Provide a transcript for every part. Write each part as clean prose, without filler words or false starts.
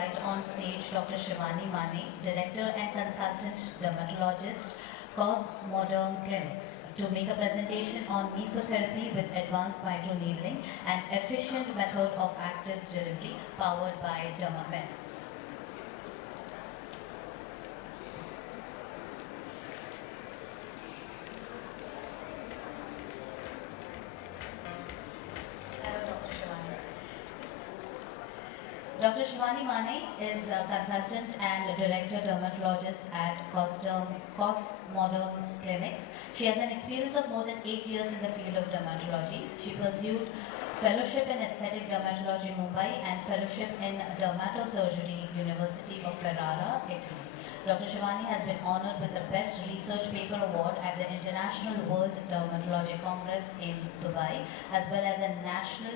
invite on stage Dr. Shivani Mane, Director and Consultant Dermatologist, Cosmotologist, to make a presentation on Mesotherapy with Advanced Microneedling, an efficient method of active delivery powered by Dermapen. Dr. Shivani Mane is a consultant and director dermatologist at Cosmotologist. She has an experience of more than 8 years in the field of dermatology. She pursued fellowship in aesthetic dermatology Mumbai and fellowship in Dermatology University of Ferrara, Italy. Dr. Shivani has been honored with the Best Research Paper Award at the International World Dermatology Congress in Dubai, as well as a National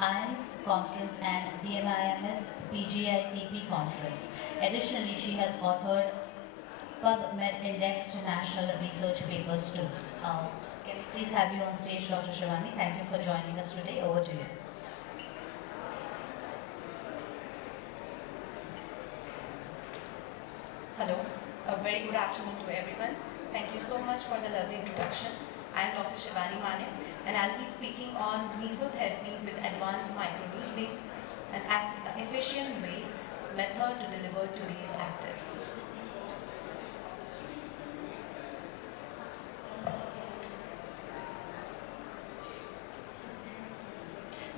IMS Conference and DMIMS PGITP Conference. Additionally, she has authored PubMed indexed national research papers too. Can we please have you on stage, Dr. Shivani? Thank you for joining us today. Over to you. Hello, a very good afternoon to everyone. Thank you so much for the lovely introduction. I am Dr. Shivani Mane, and I'll be speaking on mesotherapy with advanced microneedling, an efficient method to deliver today's actives.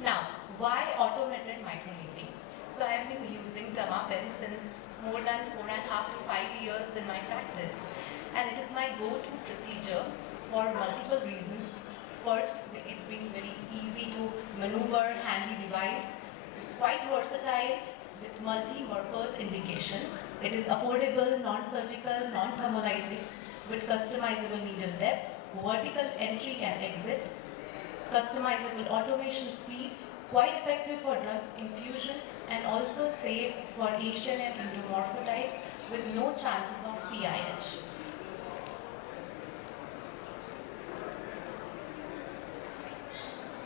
Now, why automated microneedling? So I have been using Dermapen since more than 4.5 to 5 years in my practice, and it is my go-to procedure for multiple reasons. First, it being very easy to maneuver, handy device, quite versatile with multi-purpose indication. It is affordable, non-surgical, non-thermolytic, with customizable needle depth, vertical entry and exit, customizable automation speed, quite effective for drug infusion, and also safe for Asian and Indo morphotypes with no chances of PIH.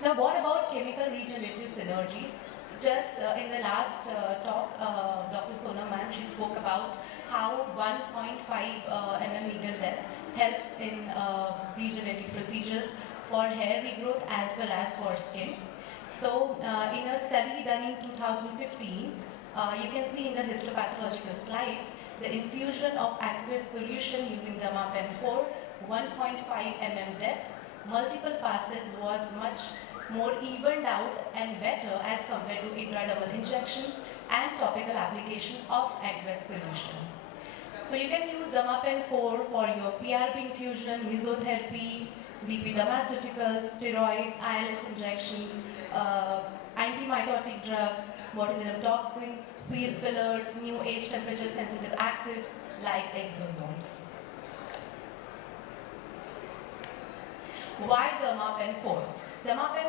Now, what about chemical regenerative synergies? Just in the last talk, Dr. Sonam ma'am, she spoke about how 1.5 mm needle depth helps in regenerative procedures for hair regrowth as well as for skin. So, in a study done in 2015, you can see in the histopathological slides the infusion of aqueous solution using Dermapen 4, 1.5 mm depth, multiple passes was much more evened out and better as compared to intradermal injections and topical application of aqueous solution. So you can use Dermapen 4 for your PRP infusion, mesotherapy, BP dermaceuticals, steroids, ILS injections, antimitotic drugs, botulinum toxin, fillers, new age temperature sensitive actives like exosomes. Why Dermapen 4? Dermapen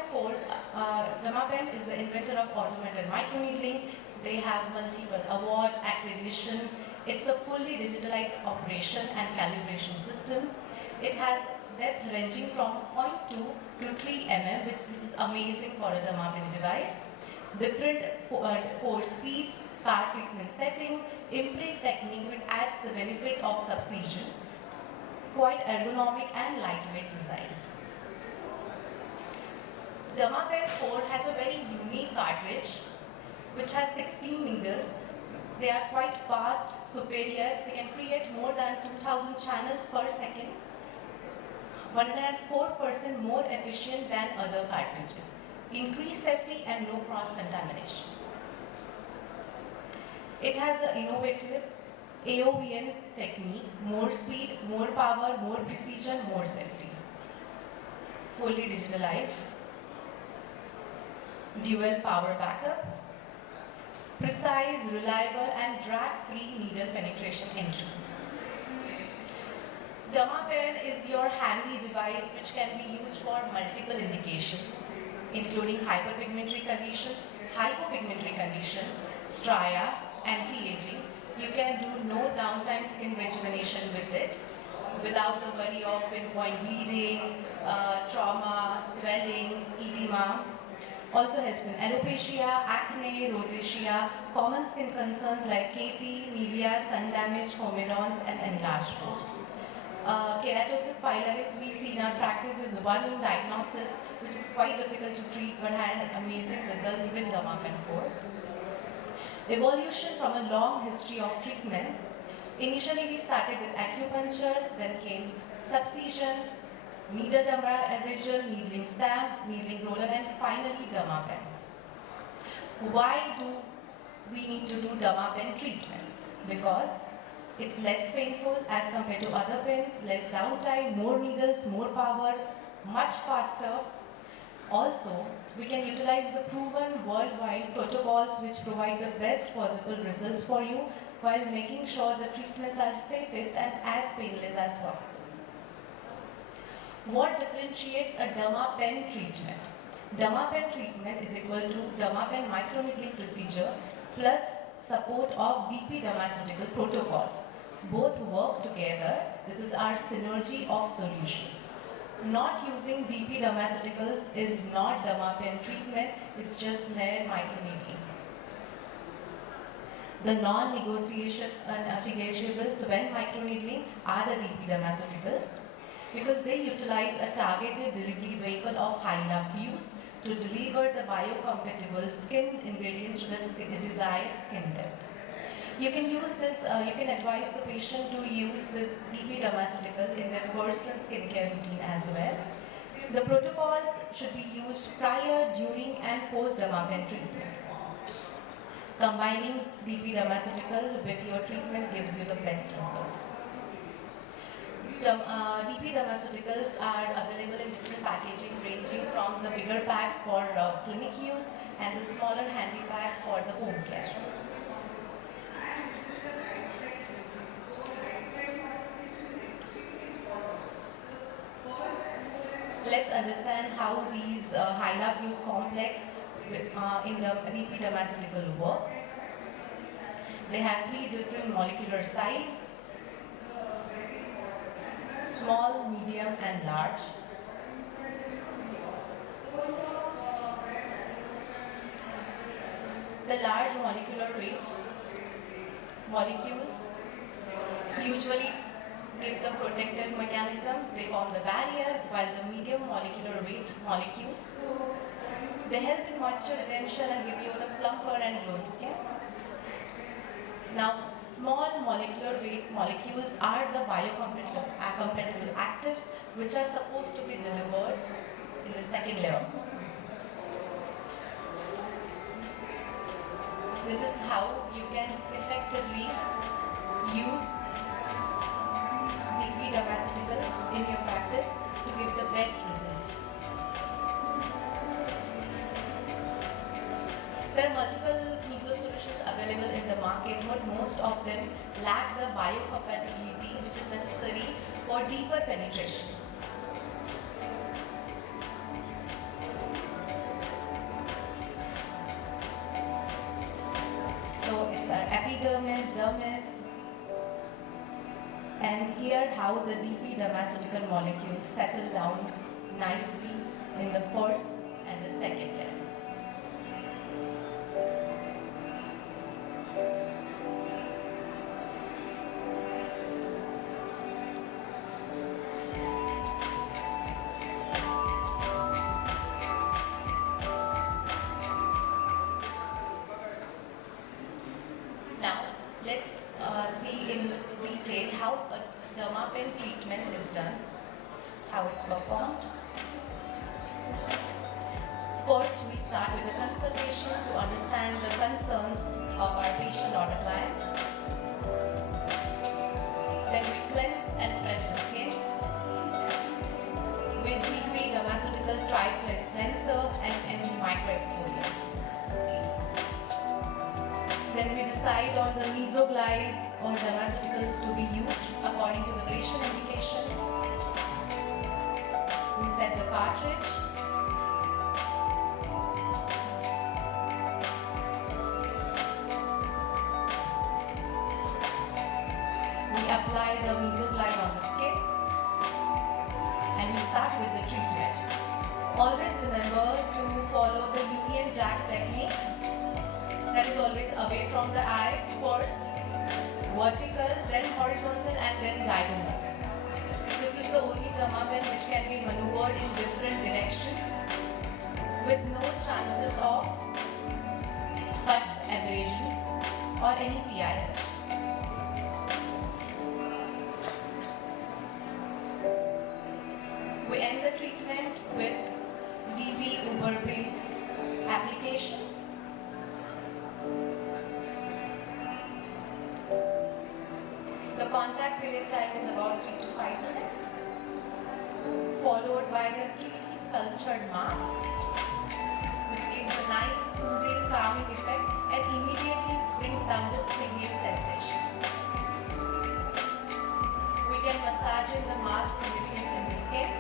is the inventor of automated microneedling. They have multiple awards, accreditation. It's a fully digitalized operation and calibration system. It has depth ranging from 0.2 to 3 mm, which is amazing for a Dermapen device. Different force speeds, scar treatment setting, imprint technique, which adds the benefit of subcision. Quite ergonomic and lightweight design. Dermapen 4 has a very unique cartridge which has 16 needles. They are quite fast, superior. They can create more than 2000 channels per second. 104% more efficient than other cartridges. Increased safety and no cross-contamination. It has an innovative AOVN technique, more speed, more power, more precision, more safety. Fully digitalized. Dual power backup, precise, reliable and drag-free needle penetration entry. Dermapen is your handy device which can be used for multiple indications, including hyperpigmentary conditions, hypopigmentary conditions, striae, anti-aging. You can do no downtime skin rejuvenation with it without the worry of pinpoint bleeding, trauma, swelling, edema. Also helps in alopecia, acne, rosacea, common skin concerns like KP, melia, sun damage, comedons, and enlarged pores. Keratosis pilaris we see in our practice is one diagnosis which is quite difficult to treat but had amazing results with Dermapen 4. Evolution from a long history of treatment. Initially we started with acupuncture, then came subcision, needle abrasial, needling stamp, needling roller, and finally Dermapen. Why do we need to do Dermapen treatments? Because it's less painful as compared to other pens, less downtime, more needles, more power, much faster. Also, we can utilize the proven worldwide protocols which provide the best possible results for you while making sure the treatments are safest and as painless as possible. What differentiates a Dermapen treatment? Dermapen treatment is equal to Dermapen microneedling procedure plus support of DP dermaceutical protocols. Both work together. This is our synergy of solutions. Not using DP dermaceuticals is not Dermapen treatment, it's just mere microneedling. The non-negotiables when microneedling are the DP dermaceuticals because they utilize a targeted delivery vehicle of high-love fuse to deliver the biocompatible skin ingredients to the desired skin depth. You can use this, you can advise the patient to use this DP dermaceutical in their personal skincare routine as well. The protocols should be used prior, during, and post Dermapen treatments. Combining DP dermaceutical with your treatment gives you the best results. DP dermaceuticals are available in different packaging ranging from the bigger packs for clinic use and the smaller handy pack for the home care. Let's understand how these high-love fuse complex in the DP dermaceutical work. They have 3 different molecular size: small, medium, and large. The large molecular weight molecules usually give the protective mechanism, they form the barrier, while the medium molecular weight molecules, they help in moisture retention and give you the plumper and glowy skin. Now, small molecular weight molecules are the biocompatible actives which are supposed to be delivered in the second layer of skin. This is how you can effectively use DP dermaceutical in your practice to give the best results. There are multiple meso solutions available in the market, but most of them lack the biocompatibility which is necessary for deeper penetration. So it's our epidermis, dermis, and here how the DP dermaceutical molecules settle down nicely in the first and the second layer. Let's see in detail how a Dermapen treatment is done, how it's performed. First, we start with a consultation to understand the concerns of our patient or the client. Then we cleanse and prep the skin with DP dermaceutical tri-phase cleanser and microexfoliant. Then we decide on the mesoglides or dermaceuticals to be used according to the patient indication. We set the cartridge. We apply the mesoglide on the skin and we start with the treatment. Always remember to follow the Union Jack technique. That is always away from the eye. First vertical, then horizontal, and then diagonal. This is the only dermapen which can be maneuvered in different directions with no chances of cuts, abrasions, or any PIH. We end the treatment with DB Uberpil application. The contact period time is about 3 to 5 minutes, followed by the 3D sculptured mask, which gives a nice, soothing, calming effect and immediately brings down the stinging sensation. We can massage in the mask nutrients in the skin.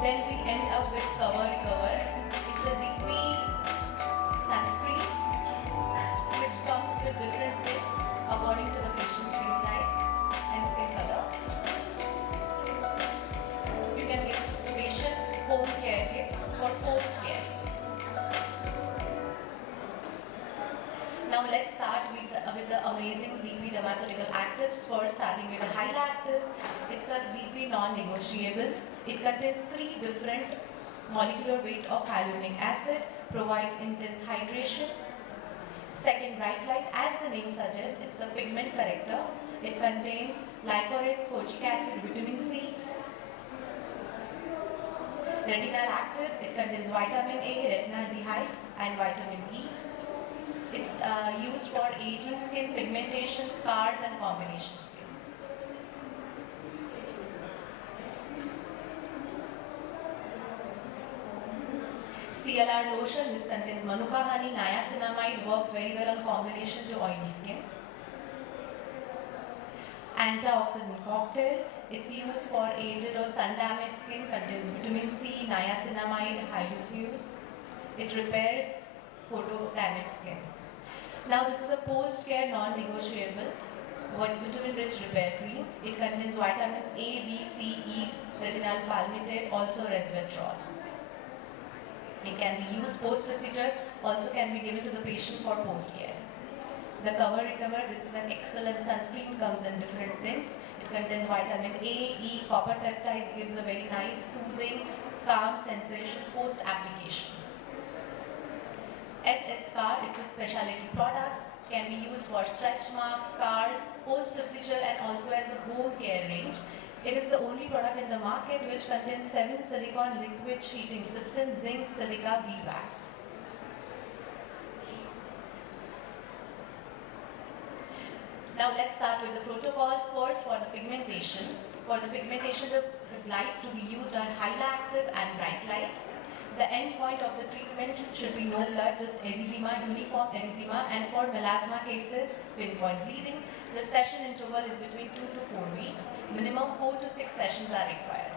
Then we end up with cover recover. It's a liquid sunscreen which comes with different tints according to the patient's skin type and skin color. You can give the patient home care kit for post care. Now let's start with the amazing DP Dermaceutical Actives. First, starting with the Hyalactive. It's a DP non-negotiable. It contains 3 different molecular weight of hyaluronic acid, provides intense hydration. Second, Bright Light, as the name suggests, it's a pigment corrector. It contains licorice, kojic acid, vitamin C. Retinal Active, it contains vitamin A, retinaldehyde, and vitamin E. It's used for aging skin, pigmentation, scars, and combination skin. CLR lotion, this contains manuka honey, niacinamide, works very well on combination to oily skin. Antioxidant cocktail, it's used for aged or sun-damaged skin, contains vitamin C, niacinamide, hyalufuse. It repairs photo-damaged skin. Now this is a post-care non-negotiable vitamin-rich repair cream. It contains vitamins A, B, C, E, retinal palmitate, also resveratrol. It can be used post-procedure, also can be given to the patient for post-care. The Cover Recover, this is an excellent sunscreen, comes in different tints. It contains vitamin A, E, copper peptides, gives a very nice, soothing, calm sensation post-application. SS Scar, it's a specialty product, can be used for stretch marks, scars, post-procedure, and also as a home care range. It is the only product in the market which contains 7 silicone liquid sheeting system, zinc, silica, beeswax. Now let's start with the protocol. First, for the pigmentation. For the pigmentation, the lights to be used are Hyalactive and Bright Light. The end point of the treatment should be no blood, just erythema, uniform erythema, and for melasma cases, pinpoint bleeding. The session interval is between 2 to 4 weeks. Minimum 4 to 6 sessions are required.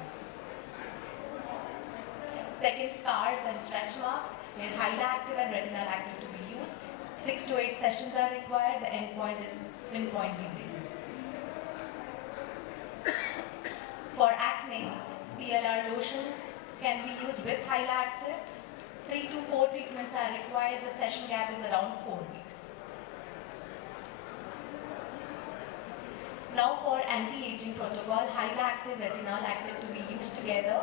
Second, scars and stretch marks, where Hyalactive and retinal active to be used. 6 to 8 sessions are required. The end point is pinpoint bleeding. For acne, CLR lotion can be used with Hyalactive. 3 to 4 treatments are required. The session gap is around 4 weeks. Now for anti-aging protocol, Hyalactive, retinol active to be used together.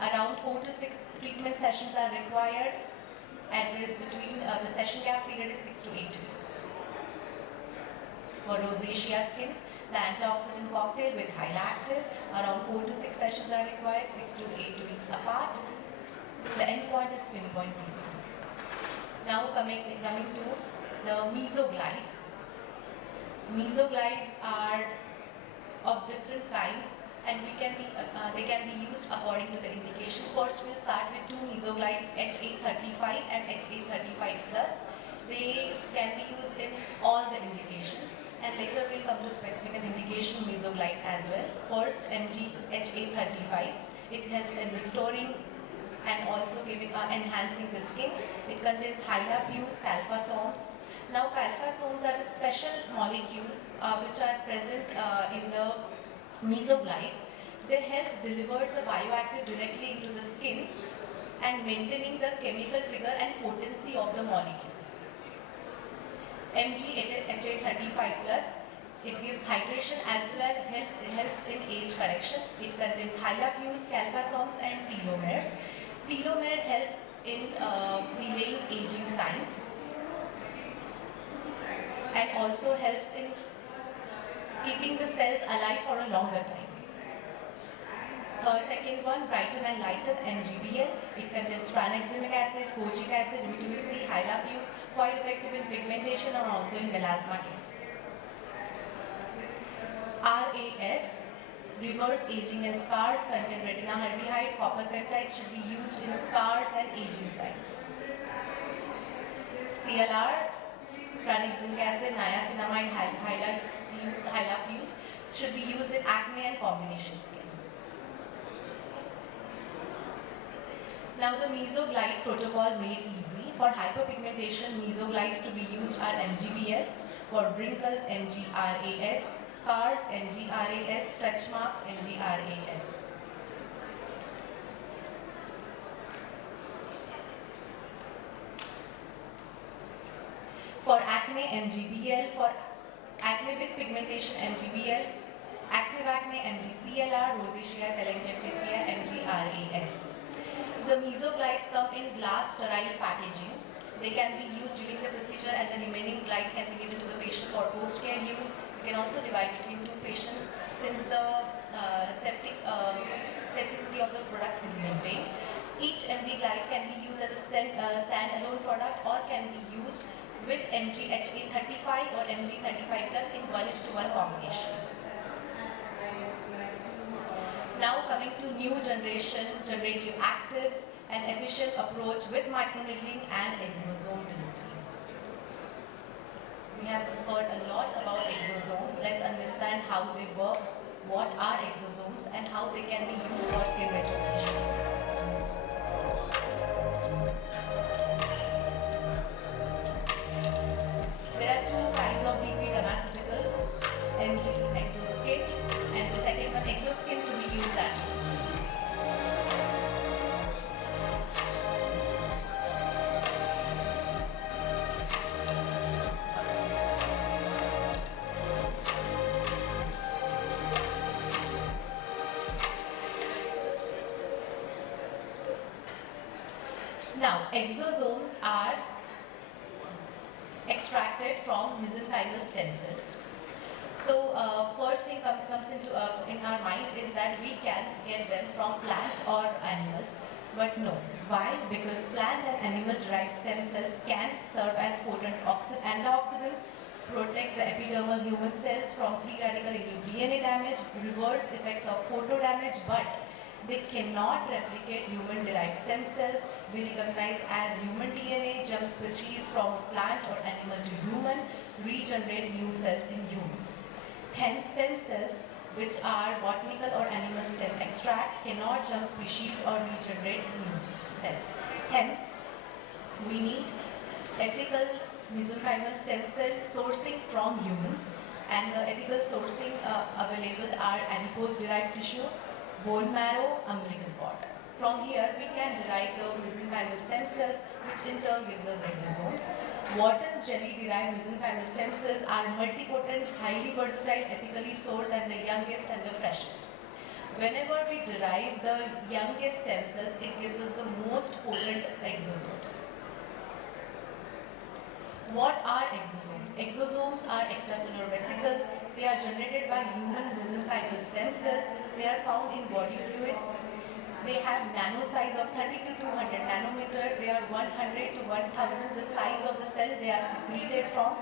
Around 4 to 6 treatment sessions are required. Address between the session gap period is 6 to 8 weeks. For rosacea skin, the antioxidant cocktail with Hyalactive, around 4 to 6 sessions are required, 6 to 8 weeks apart. The end point is pinpoint bleeding. Now coming to the mesoglides. Mesoglides are of different kinds, and they can be used according to the indication. First, we'll start with 2 mesoglides, H835 and H835+. They can be used in all the indications. And and later we'll come to specific and indication mesoglides as well. First, MGHA35. It helps in restoring and also enhancing the skin. It contains hyalafuse, calphasomes. Now, calphasomes are the special molecules which are present in the mesoglides. They help deliver the bioactive directly into the skin and maintaining the chemical trigger and potency of the molecule. MGHA35 plus, it gives hydration as well as helps in age correction. It contains hyalafuse, calphasomes and telomeres. Telomere helps in delaying aging signs and also helps in keeping the cells alive for a longer time. Second one, brighten and lighten, MGBL. It contains tranexamic acid, kojic acid, vitamin C, hyalafuse, quite effective in pigmentation and also in melasma cases. RAS, reverse aging and scars, contain retinoaldehyde, copper peptides, should be used in scars and aging signs. CLR, tranexamic acid, niacinamide, hyalafuse, should be used in acne and combination skin. Now the mesoglide protocol made easy. For hyperpigmentation, mesoglides to be used are MGBL. For wrinkles, MGRAS. Scars, MGRAS. Stretch marks, MGRAS. For acne, MGBL. For acne with pigmentation, MGBL. Active acne, MGCLR. Rosacea, telangiectasia, MGRAS. The mesoglides come in glass sterile packaging. They can be used during the procedure and the remaining glide can be given to the patient for post-care use. You can also divide between two patients since the septicity of the product is maintained. Each MD glide can be used as a standalone product or can be used with MGHA35 or MG35 plus in 1:1 combination. Now coming to new generation, generative actives, an efficient approach with microneedling and exosome delivery. We have heard a lot about exosomes. Let's understand how they work, what are exosomes, and how they can be used for skin rejuvenation. There are two kinds of DP dermaceuticals, MG exoskin, and the second one, exoskin, to be used at. Now, exosomes are extracted from mesenchymal stem cells. So, first thing comes into in our mind is that we can get them from plant or animals, but no. Why? Because plant and animal-derived stem cells can serve as potent antioxidant, protect the epidermal human cells from free radical-induced DNA damage, reverse effects of photo damage, but they cannot replicate human-derived stem cells. We recognize as human DNA, jump species from plant or animal to human, regenerate new cells in humans. Hence, stem cells, which are botanical or animal stem extract, cannot jump species or regenerate new cells. Hence, we need ethical mesenchymal stem cell sourcing from humans, and the ethical sourcing available are adipose-derived tissue, bone marrow, umbilical cord. From here, we can derive the mesenchymal stem cells, which in turn gives us exosomes. Wharton's jelly-derived mesenchymal stem cells are multipotent, highly versatile, ethically sourced, and the youngest and the freshest. Whenever we derive the youngest stem cells, it gives us the most potent exosomes. What are exosomes? Exosomes are extracellular vesicle. They are generated by human mesenchymal stem cells. They are found in body fluids. They have nano size of 30 to 200 nanometer. They are 100 to 1000 the size of the cell they are secreted from.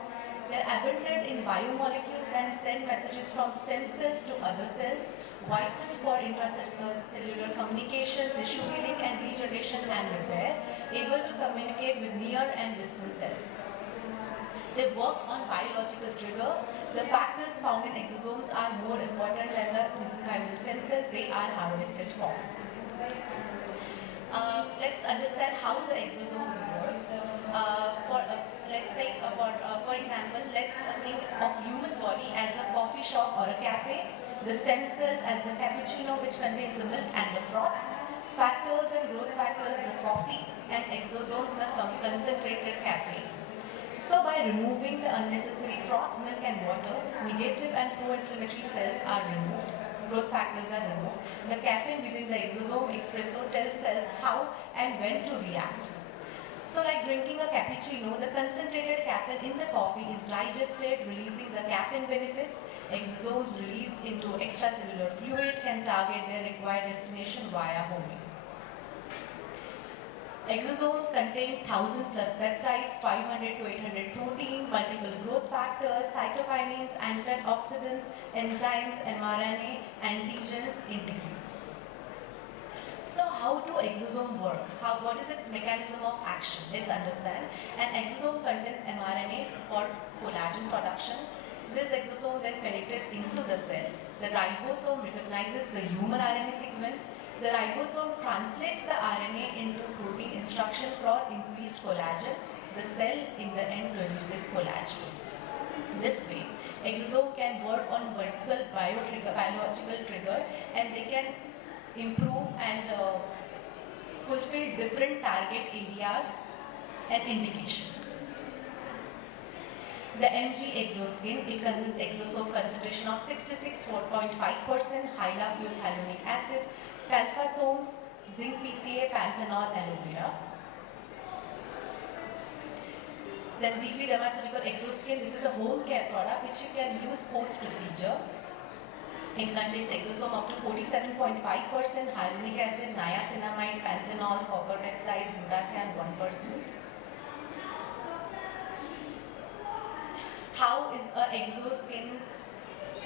They are abundant in biomolecules that send messages from stem cells to other cells, vital for intracellular communication, tissue healing and regeneration and repair, able to communicate with near and distant cells. They work on biological trigger. The factors found in exosomes are more important than the mesenchymal stem cell. They are harvested from. Let's understand how the exosomes work. Let's take, for example, let's think of human body as a coffee shop or a cafe. The stem cells as the cappuccino, which contains the milk and the froth. Factors and growth factors, the coffee, and exosomes, the concentrated caffeine. So by removing the unnecessary froth, milk and water, negative and pro-inflammatory cells are removed. Growth factors are removed. The caffeine within the exosome espresso tells cells how and when to react. So like drinking a cappuccino, the concentrated caffeine in the coffee is digested, releasing the caffeine benefits. Exosomes released into extracellular fluid can target their required destination via homing. Exosomes contain 1000 plus peptides, 500 to 800 protein, multiple growth factors, cytokinins, antioxidants, enzymes, mRNA, antigens, integrins. So how do exosome work? What is its mechanism of action? Let's understand. An exosome contains mRNA for collagen production. This exosome then penetrates into the cell. The ribosome recognizes the human RNA sequence. The ribosome translates the RNA into protein instruction for increased collagen. The cell in the end produces collagen. This way, exosome can work on multiple biological trigger, and they can improve and fulfill different target areas and indications. The Mg exoskin, it contains exosome concentration of 66.5%, hydrofused hyaluronic acid, calfasomes, zinc PCA, panthenol, aloe vera. Then DP dermaceutical exoskin, this is a home care product which you can use post-procedure. It contains exosome up to 47.5%, hyaluronic acid, niacinamide, panthenol, copper peptides, glutathione 1%. How is a exoskin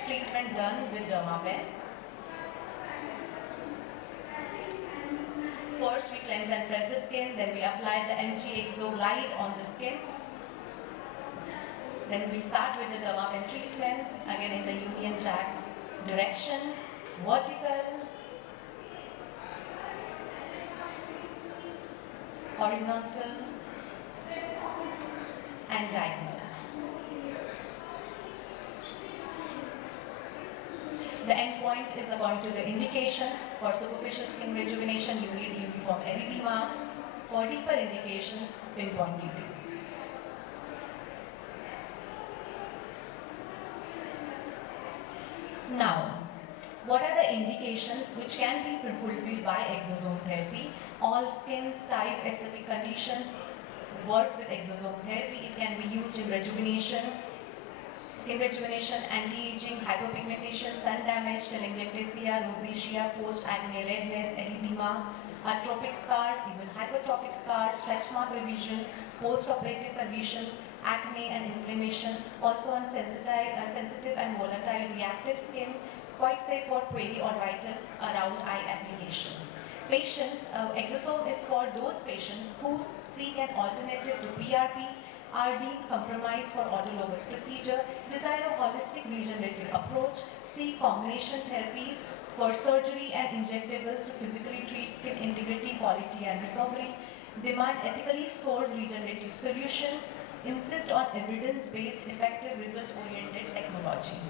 treatment done with Dermapen? First we cleanse and prep the skin, then we apply the Mg Exo Glide on the skin. Then we start with the Dermapen treatment, again in the Union Jack direction, vertical, horizontal, and diagonal. The endpoint is according to the indication. For superficial skin rejuvenation, you need uniform erythema. For deeper indications, pinpoint bleeding. Now, what are the indications which can be fulfilled by exosome therapy? All skin type aesthetic conditions work with exosome therapy. It can be used in rejuvenation, skin rejuvenation, anti-aging, hyperpigmentation, sun damage, telangiectasia, rosacea, post-acne redness, erythema, atrophic scars, even hypertrophic scars, stretch mark revision, post-operative conditions, acne and inflammation, also on sensitive and volatile reactive skin, quite safe for peri-orbital around eye application. Patients, exosome is for those patients who seek an alternative to PRP, are deemed compromised for autologous procedure, desire a holistic regenerative approach, seek combination therapies for surgery and injectables to physically treat skin integrity, quality and recovery, demand ethically sourced regenerative solutions, insist on evidence-based, effective, result-oriented technology.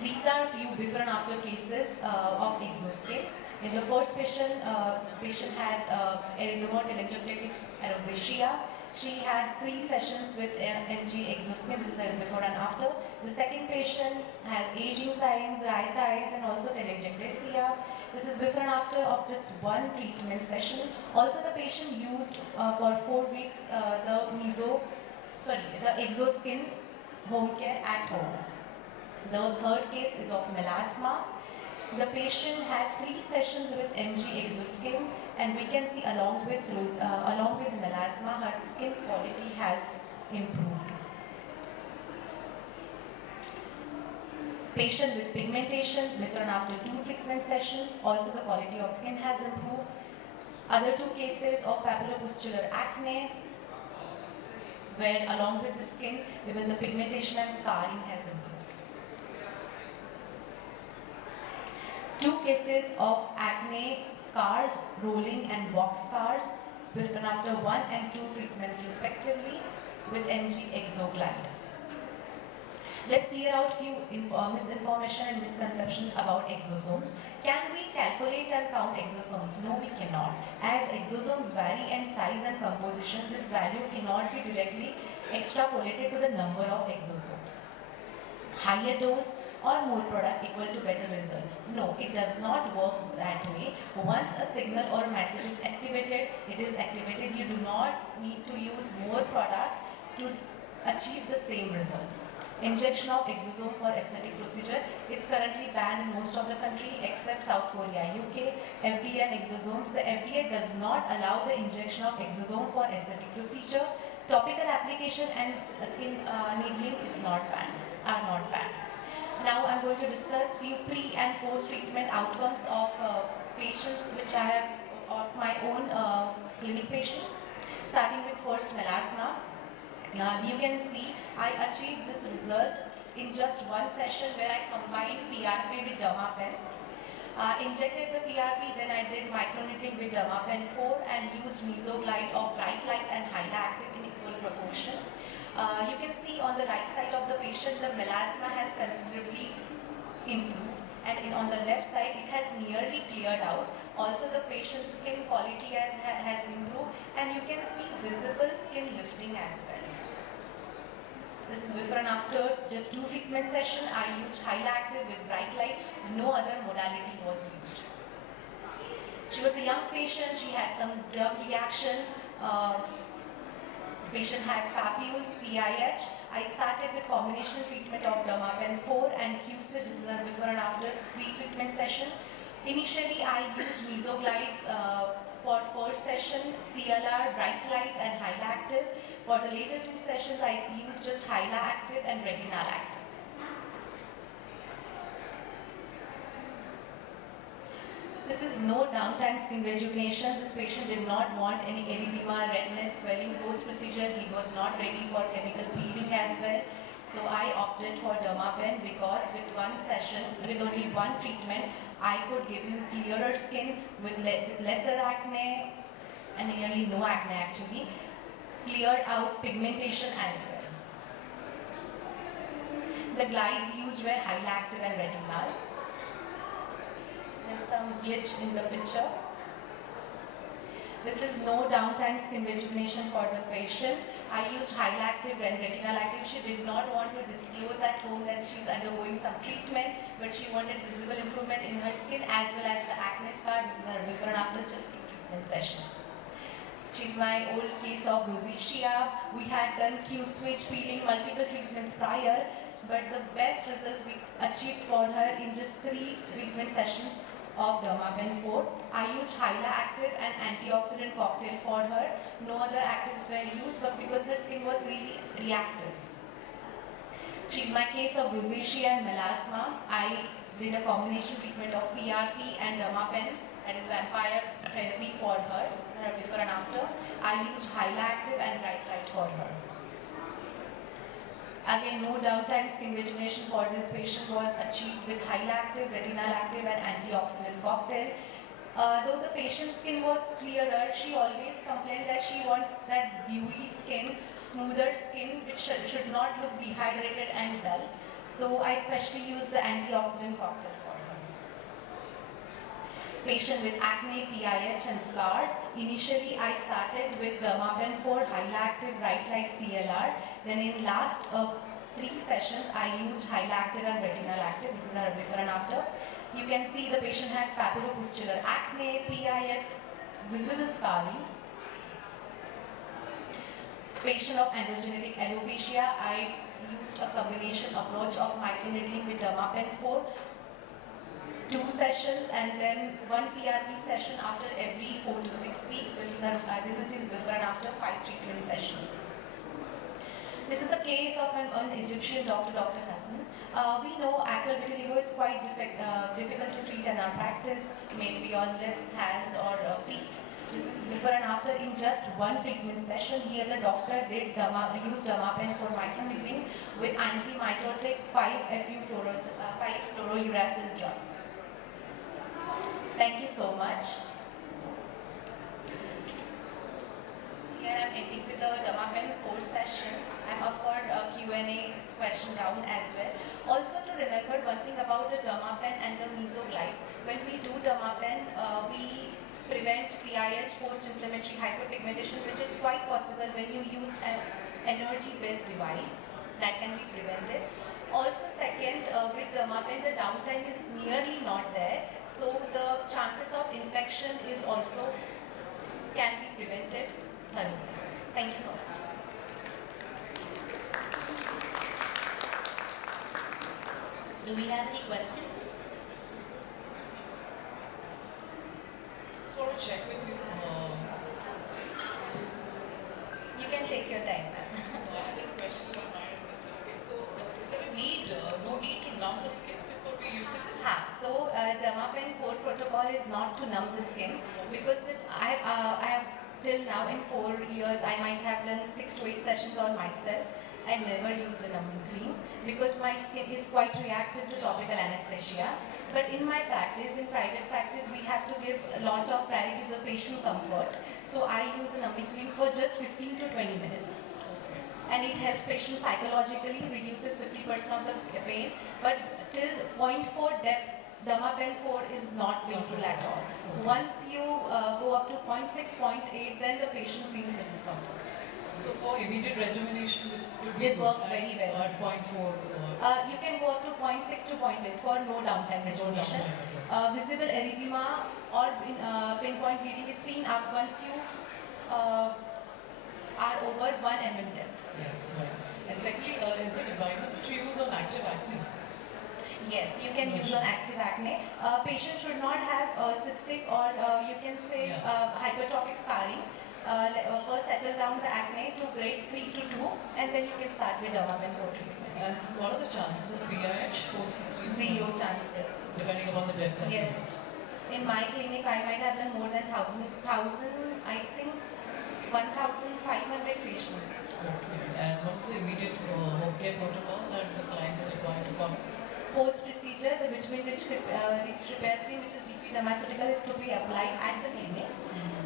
These are a few before and after cases of exoskin. In the first patient, patient had erythema telangiectatic rosacea. She had 3 sessions with Mg exoskin. This is before and after. The second patient has aging signs, dry thighs, and also telangiectasia. This is before and after of just 1 treatment session. Also, the patient used for 4 weeks the exoskin home care at home. The third case is of melasma. The patient had 3 sessions with Mg exoskin, and we can see along with melasma, her skin quality has improved. Patient with pigmentation, before and after 2 treatment sessions, also the quality of skin has improved. Other 2 cases of papulopustular acne. where along with the skin, even the pigmentation and scarring has improved. 2 cases of acne, scars, rolling and box scars before and after 1 and 2 treatments respectively with MG Exoglide. Let's clear out few misinformation and misconceptions about exosome. Can we calculate and count exosomes? No, we cannot. As exosomes vary in size and composition, this value cannot be directly extrapolated to the number of exosomes. Higher dose or more product equal to better result. No, it does not work that way. Once a signal or message is activated, it is activated. You do not need to use more product to achieve the same results. Injection of exosome for aesthetic procedure. It's currently banned in most of the country except South Korea, UK, FDA and exosomes. The FDA does not allow the injection of exosome for aesthetic procedure. Topical application and skin needling are not banned. Now I'm going to discuss few pre and post treatment outcomes of patients which I have of my own clinic patients. Starting with first melasma. You can see I achieved this result in just one session where I combined PRP with Dermapen. Injected the PRP, then I did microneedling with Dermapen 4 and used Mesoglide of bright light and hyalactive in equal proportion. You can see on the right side of the patient the melasma has considerably improved, and on the left side it has nearly cleared out. Also the patient's skin quality has improved, and you can see visible skin lifting as well. This is before and after just 2 treatment sessions. I used hyalactive with bright light. No other modality was used. She was a young patient. She had some drug reaction. Patient had papules, PIH. I started with combination treatment of Dermapen 4 and Q-Switch. This is a before and after 3 treatment session. Initially, I used Mesoglides for first session, CLR, bright light and hyalactive. For the later 2 sessions, I used just hyalactive and retinal active. This is no downtime skin rejuvenation. This patient did not want any erythema, redness, swelling post-procedure. He was not ready for chemical peeling as well. So I opted for Dermapen because with one session, with only one treatment, I could give him clearer skin with lesser acne and nearly no acne actually. Cleared out pigmentation as well. The glides used were hyalactive and retinal. There's some glitch in the picture. This is no downtime skin rejuvenation for the patient. I used hyalactive and retinal active. She did not want to disclose at home that she's undergoing some treatment, but she wanted visible improvement in her skin as well as the acne scar. This is her before and after just 2 treatment sessions. She's my old case of rosacea. We had done Q-switch peeling multiple treatments prior, but the best results we achieved for her in just 3 treatment sessions of Dermapen 4. I used hyalactive and antioxidant cocktail for her. No other actives were used, but because her skin was really reactive. She's my case of rosacea and melasma. I did a combination treatment of PRP and Dermapen, that is vampire therapy for her. This is her before and after. I used hyalactive and bright light for her. Again, no downtime skin rejuvenation for this patient was achieved with hyalactive, retinal active and antioxidant cocktail. Though the patient's skin was clearer, she always complained that she wants that dewy skin, smoother skin, which should not look dehydrated and dull. So I specially used the antioxidant cocktail for her. Patient with acne, PIH and scars. Initially, I started with Dermapen 4, hyalactive, bright light, CLR. Then in last of 3 sessions, I used hyalactive and retinal active. This is her before and after. You can see the patient had papulopustular acne, PIH, visible scarring. Patient of androgenetic alopecia, I used a combination approach of microneedling with Dermapen 4. 2 sessions and then 1 PRP session after every 4 to 6 weeks. This is his before and after 5 treatment sessions. This is a case of an Egyptian doctor, Dr. Hassan. We know acral vitiligo is quite difficult to treat in our practice, maybe on lips, hands or feet. This is before and after in just one treatment session. Here the doctor did use Dermapen for microneedling with antimitotic 5-fluorouracil drug. Thank you so much. Here I am ending with the Dermapen 4 session. I am up for a Q&A question round as well. Also to remember one thing about the Dermapen and the mesoglides. When we do Dermapen, we prevent PIH, post-inflammatory hyperpigmentation, which is quite possible when you use an energy-based device. That can be prevented. Also second, with Dermapen, the downtime is nearly not there. So the chances of infection is also can be prevented thoroughly. Thank you so much. Do we have any questions? Just want to check with you. You can take your time, ma'am. I had this question in my mind. Okay, so is there a need, no need to numb the skin before we use this? So Dermapen 4 protocol is not to numb the skin because I have till now in 4 years I might have done 6 to 8 sessions on myself. I never used a numbing cream because my skin is quite reactive to topical anesthesia. But in my practice, in private practice, we have to give a lot of priority to the patient comfort. So I use a numbing cream for just 15 to 20 minutes. And it helps patients psychologically, reduces 50% of the pain. But till 0.4 depth, Dermapen 4 is not painful at all. Once you go up to 0.6, 0.8, then the patient feels the discomfort. So for immediate rejuvenation, this works very well. At 0.4. You can go up to 0.6 to 0.8 for no downtime rejuvenation. Visible erythema or pinpoint bleeding is seen once you are over 1 mm depth. Yeah, that's right. And secondly, is it advisable to use on active acne? Yes, you can use on active acne. Patient should not have cystic or you can say hypertrophic scarring. First settle down the acne to grade 3 to 2 and then you can start with Dermapen 4 treatment. And so what are the chances of PIH post-treatment? 0 chances. Depending upon the depth. Yes. In my clinic, I might have done more than 1,500 patients. Okay. And what is the immediate home care protocol that the client is required to follow? Post-procedure, the vitamin-rich repair cream, which is DP dermaceutical, is to be applied at the clinic.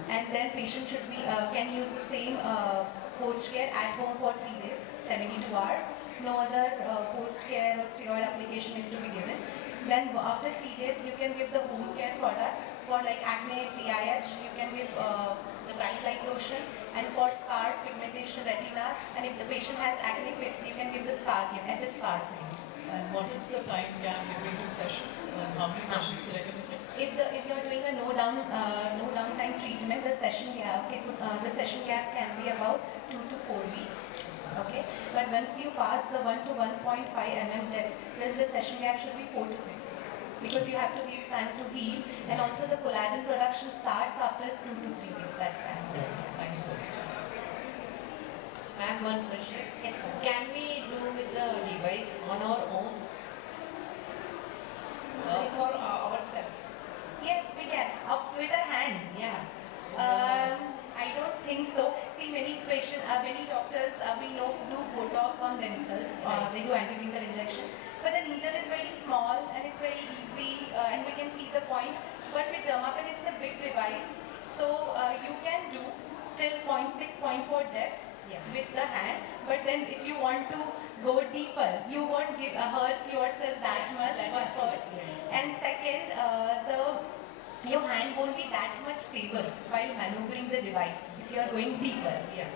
And then patient should be can use the same post-care at home for 3 days, 72 hours. No other post-care or steroid application is to be given. Then after 3 days, you can give the home care product for like acne, PIH. You can give the bright light lotion, and for scars, pigmentation, retina. And if the patient has acne pits, you can give the scar cream, SS scar cream. And what is the time gap between 2 sessions? And how many sessions is recommended? If you are doing a no downtime treatment, the session gap can be about 2 to 4 weeks. Okay, but once you pass the 1 to 1.5 mm depth, then the session gap should be 4 to 6 weeks because you have to give time to heal, and also the collagen production starts after 2 to 3 weeks. That's fine. Thank you so much. Ma'am, one question. Yes, ma'am. Can we do with the device on our own for ourselves? Yes, we can. With our hand. Yeah. I don't think so. See, many doctors we know do Botox on themselves. They do anti-wrinkle injection. But the needle is very small and it's very easy and we can see the point. But with Dermapen, it's a big device. So you can do till 0.6, 0.4 depth with the hand. But then if you want to go deeper, you won't hurt yourself that much first. And second, your hand won't be that much stable while maneuvering the device if you are going deeper. Yeah.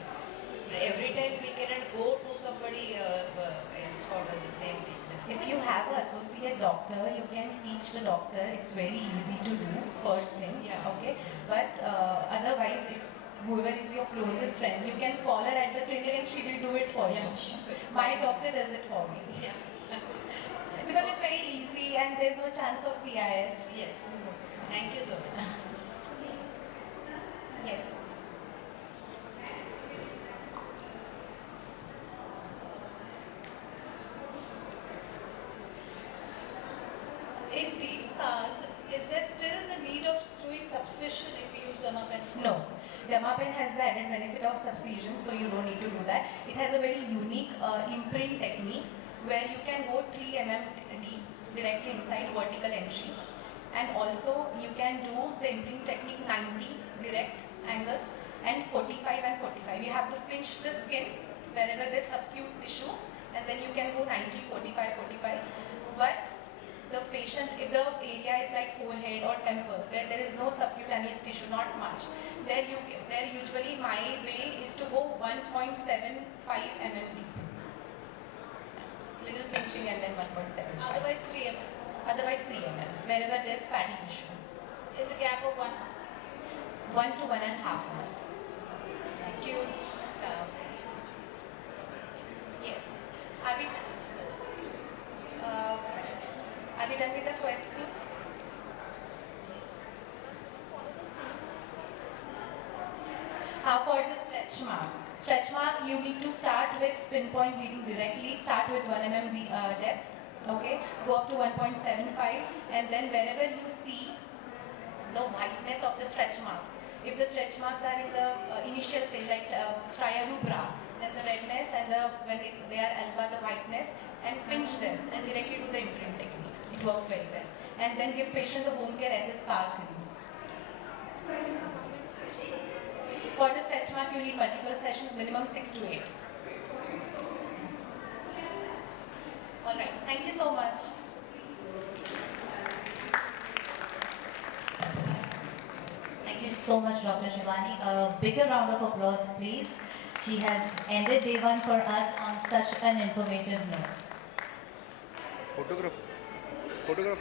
Every time we cannot go to somebody else for the same thing. If you have an associate doctor, you can teach the doctor. It's very easy to do, first thing. Yeah. Okay. But otherwise, if whoever is your closest friend, you can call her at the clinic and she will do it for you. Sure. My doctor does it for me. Yeah. Because it's very easy and there's no chance of PIH. Yes. Thank you so much. Yes. In deep scars, Is there still the need of doing subcision if you use Dermapen? No. Dermapen has the added benefit of subcision, so you don't need to do that. It has a very unique imprint technique where you can go 3 mm deep directly inside vertical entry, and also you can do the imprint technique 90 direct angle and 45 and 45. You have to pinch the skin wherever there's acute tissue, and then you can go 90, 45, 45. But the patient, if the area is like forehead or temple, where there is no subcutaneous tissue, not much, there usually my way is to go 1.75 mm deep. Little pinching and then 1.75. Otherwise 3 mm. Otherwise 3 mm, wherever there's fatty tissue. In the gap of 1. 1 to 1.5 mm. Thank you. Yes. Are we done with the question? Yes. For the stretch mark. Stretch mark, you need to start with pinpoint bleeding directly. Start with 1 mm depth. Okay. Go up to 1.75, and then wherever you see the whiteness of the stretch marks. If the stretch marks are in the initial stage, like stria rubra, then the redness, and when they are alba, the whiteness, and pinch them and directly do the imprint technique. It works very well. And then give patient the home care SS scar cream. For the stretch mark, you need multiple sessions, minimum 6 to 8. All right. Thank you so much. Thank you so much, Dr. Shivani. A bigger round of applause, please. She has ended day one for us on such an informative note. Photograph.